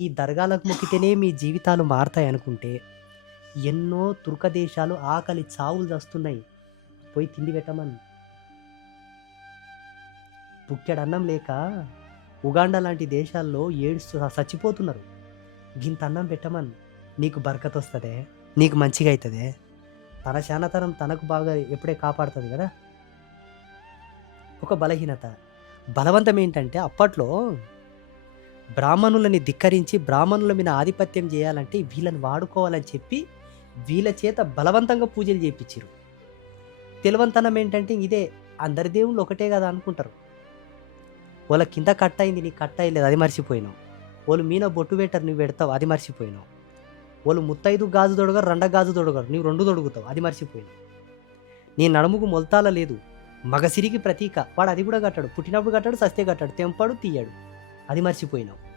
ఈ దర్గాలకు మొక్కితేనే మీ జీవితాలు మారతాయనుకుంటే, ఎన్నో తుర్క దేశాలు ఆకలి చావులు చస్తున్నాయి. పోయి తిండి పెట్టమని పుక్కెడు అన్నం లేక ఉగాండా లాంటి దేశాల్లో ఏడుస్తూ చచ్చిపోతున్నారు గింత అన్నం పెట్టమని నీకు బరకతొస్తదే. నీకు మంచిగా అవుతుంది తన శానతనం తనకు బాగా ఎప్పుడే కాపాడుతుంది కదా ఒక బలహీనత. బలవంతం ఏంటంటే అప్పట్లో బ్రాహ్మణులని ధిక్కరించి బ్రాహ్మణుల మీద ఆధిపత్యం చేయాలంటే వీళ్ళని వాడుకోవాలని చెప్పి, వీళ్ళ చేత బలవంతంగా పూజలు చేయించారు తెలివంతనం ఏంటంటే ఇదే. అందరి దేవుళ్ళు ఒకటే కదా అనుకుంటారు. వాళ్ళ కింద కట్టయింది నీకు అయ్యలేదు అది మర్చిపోయినావు. వాళ్ళు మీన బొట్టు పెట్టరు నువ్వు పెడతావు అది మర్చిపోయినావు. వాళ్ళు ముత్తైదు గాజు తొడగరు, రెండ గాజు తొడగరు. నువ్వు రెండు తొడుగుతావు అది మర్చిపోయినావు. నీ నడుముకు మొలతాల లేదు. మగసిరికి ప్రతీక. వాడు అది కూడా కట్టాడు పుట్టినప్పుడు కట్టాడు సస్తే కట్టాడు తెంపాడు తీయాడు అది మర్చిపోయినావు.